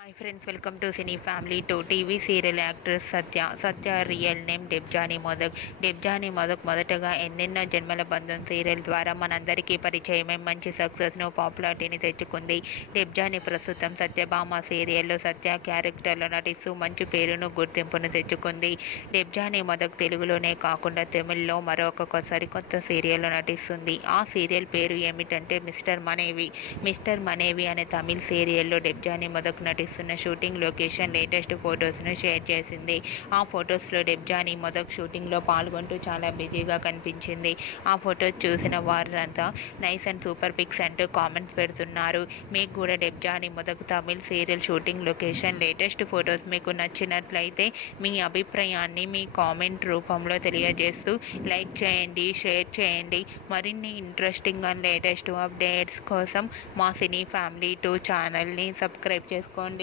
Hi friends, welcome to cine family. TV serial actress Satya real name Debjani modak మొదటగా ఎన్నెన్నో జన్మల బంధం సీరియల్ ద్వారా మనందరికీ పరిచయమై మంచి సక్సెస్ను, పాపులారిటీని తెచ్చుకుంది. డెబ్జానీ ప్రస్తుతం సత్యభామ సీరియల్లో సత్య క్యారెక్టర్లో నటిస్తూ మంచి పేరును, గుర్తింపును తెచ్చుకుంది. డెబ్జానీ మోదక్ తెలుగులోనే కాకుండా తమిళ్లో మరొక సరికొత్త సీరియల్లో నటిస్తుంది. ఆ సీరియల్ పేరు ఏమిటంటే మిస్టర్ మనేవి అనే తమిళ్ సీరియల్లో డెబ్జానీ మోదక్ నటిస్తున్న షూటింగ్ లొకేషన్ లేటెస్ట్ ఫొటోస్ను షేర్ చేసింది. ఆ ఫొటోస్లో డెబ్జానీ మోదక్ షూటింగ్లో పాల్గొంటూ చాలా బిజీగా కనిపించింది. ఆ ఫొటోస్ చూసిన వారంతా నైస్ అండ్ సూపర్ పిక్స్ అంటూ కామెంట్స్ పెడుతున్నారు. మీకు కూడా Debjani modak Tamil serial shooting location latest photos మీకు నచ్చినట్లయితే మీ అభిప్రాయాన్ని మీ కామెంట్ రూపంలో తెలియజేస్తూ లైక్ చేయండి, షేర్ చేయండి. మరిన్ని ఇంట్రెస్టింగ్ అండ్ లేటెస్ట్ అప్డేట్స్ కోసం మా సినీ ఫ్యామిలీ 2 ఛానల్ని సబ్స్క్రైబ్ చేసుకోండి.